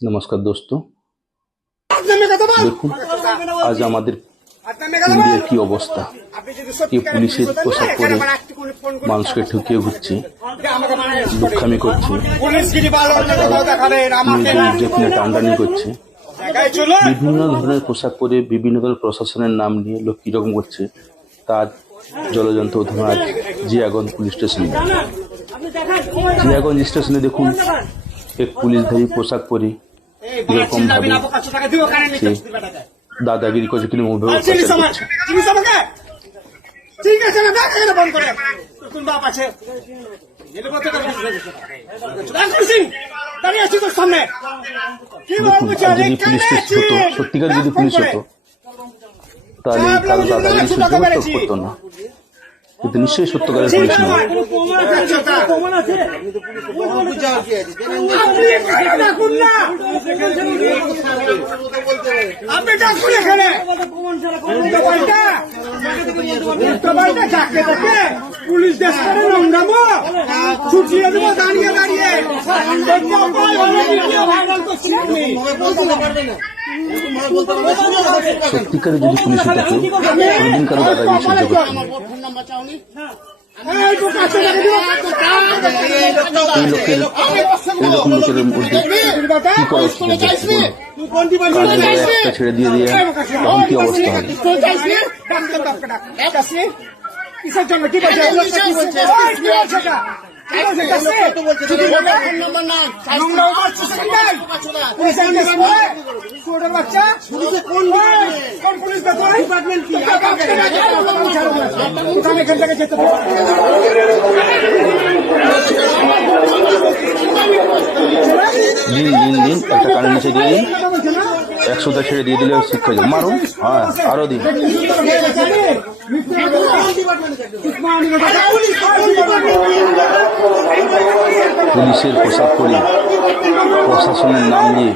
नमस्कार दोस्तों, देखो आज हमारे इंडिया की अवस्था ये पुलिस पोशाक परे मानुष के ठुकिए घुरছে দুঃখামি করছে টান্ডানি করছে বিভিন্ন ধরনের পোশাক পরে বিভিন্ন ধরনের প্রশাসনের নাম নিয়ে লোক কিরকম করছে তার জলযন্ত্র উদাহরণ আজ জিয়াগঞ্জ পুলিশ স্টেশনে। জিয়াগঞ্জ স্টেশনে দেখুন এক পুলিশধারী পোশাক পরে এরকম ভাবে দাদাগিরি করছে কিন্তু যদি পুলিশ হতো সত্যিকার যদি পুলিশ হতো তাহলে কারো দাদাগিরি সহ্য করতো না, কিন্তু নিশ্চয়ই সত্যকারের পুলিশ নয়। পুলিশ দেশ করে নোংরামো ছুটিয়ে দেবো দাঁড়িয়ে দাঁড়িয়ে সত্যিকারে যদি পুলিশ হতো কোনদিন কারো দাদাগিরি সহ্য করতো না। এই রকম লোকের মধ্যে কি করা উচিত একটা ছেড়ে দিয়ে দিয়ে তখন কি অবস্থা হবে? কিসের জন্য কি বলছে দিন একটা কানের নিচে দিয়ে 100টা ছেড়ে দিয়ে দিলে শিক্ষা যাবে মারুন। হ্যাঁ আরো দিন। পুলিশের পোশাক পরে প্রশাসনের নাম নিয়ে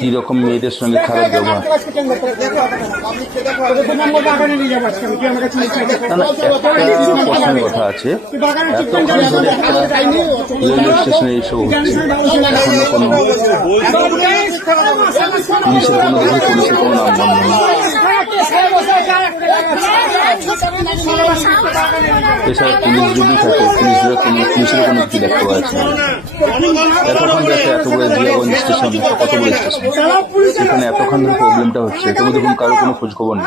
কি রকম মেয়েদের সঙ্গে খারাপ ব্যবহার। প্রশ্নের কথা আছে, এতক্ষণ ধরে একটা রেলওয়ে স্টেশনে এইসব হচ্ছে, এখনো কোনো পুলিশের কোনো দেখে পুলিশের কোনো নাম বন্ধ নেই। এছাড়া পুলিশ যদি থাকে পুলিশের কোনো কিছু দেখতে পাচ্ছে না। এতক্ষণ দেখে এত বড় জিয়াগঞ্জ স্টেশন কত বড় স্টেশন, সেখানে এতক্ষণ ধরে প্রবলেমটা হচ্ছে, তবে দেখুন কারো কোনো খোঁজ খবর নেই।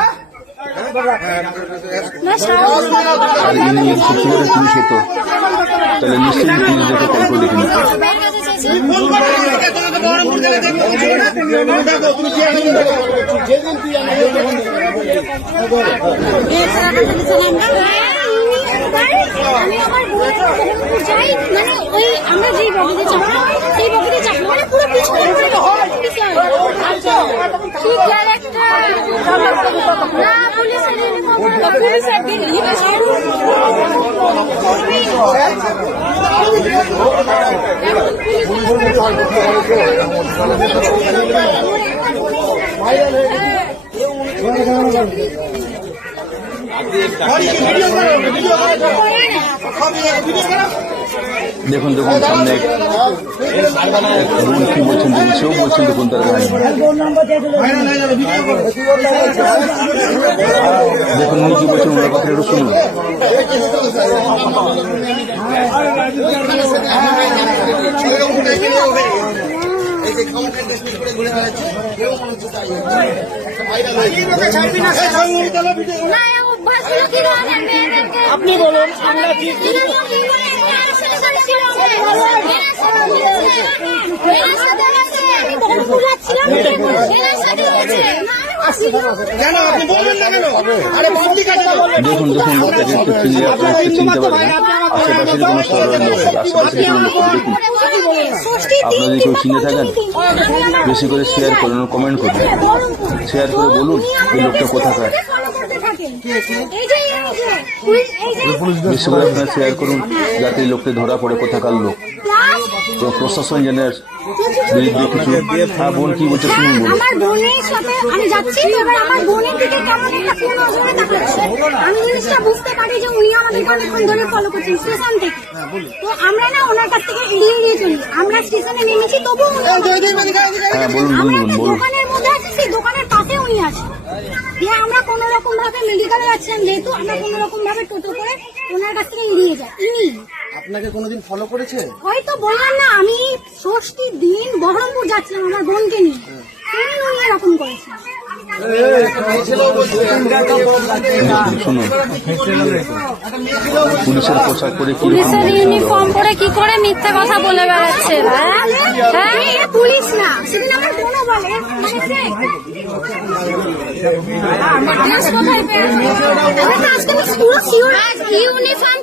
আর ইনি সত্যিকারের পুলিশ হতো তাহলে নিশ্চয়ই পুলিশ দেখে কল করে দেখে নিত। আমি আমার যাই মানে ওই আমরা যেই বগিতে চাপবো সেই বগিতে চাপবো মানে পুরো পিছনে কি ক্যারেক্টার না পুলিশের পুলিশের দিন দেখুন সামনে বোন কি বলছেন, দেখুন সেও বলছেন, দেখুন তার দেখুন উনি কি বলছেন, ওনার কথা একটু শুনুন। আপনি বলুন আমরা কি দেখুন লোকটাকে একটু চিনলে আপনারা একটু চিনতে পারবেন। আশেপাশের কোনো শহরের লোক, আশেপাশের কোনো লোক দেখুন, আপনারা যদি কেউ চিনে থাকেন বেশি করে শেয়ার করুন, কমেন্ট করুন, শেয়ার করে বলুন এই লোকটা কোথাকার। বেশি করে আপনারা শেয়ার করুন যাতে এই লোকটি ধরা পড়ে কোথাকার লোক, তো প্রশাসন যেন দরিদ্র কিছু। হ্যাঁ বোন কি বলছে শুনুন বোন। আমার বোনের সাথে আমি যাচ্ছি তো এবার আমার বোনের দিকে কেমন একটা কোন নজরে তাকাচ্ছে। আমি জিনিসটা বুঝতে পারি যে উনি আমাদেরকে অনেকক্ষণ ধরে ফলো করছেন স্টেশন থেকে। তো আমরা না ওনার কাছ থেকে এড়িয়ে চলি। আমরা স্টেশনে নেমেছি তবুও উনি হ্যাঁ বলুন আমরা বলুন একটা বলুন। দোকানের মধ্যে আছি, সেই দোকানের পাশে উনি আছে। দিয়ে আমরা কোন রকম ভাবে মেডিকেলে যাচ্ছিলাম যেহেতু আমরা কোন রকম ভাবে টোটো করে ওনার কাছ থেকে এড়িয়ে যাই। ইনি আপনাকে কোনোদিন ফলো করেছে? হয়তো বললাম না আমি ষষ্ঠীর দিন বহরমপুর যাচ্ছিলাম আমার বোনকে নিয়ে, সেদিন উনি এরকম করেছেন। শুনুন পুলিশের পোশাক পরে কি পুলিশের ইউনিফর্ম পরে কি করে মিথ্যা কথা বলে বেড়াচ্ছে? হ্যাঁ এ পুলিশ না, সেদিন আমার বোনও বলে আজকে আমি পুরো শিওর ইউনিফর্ম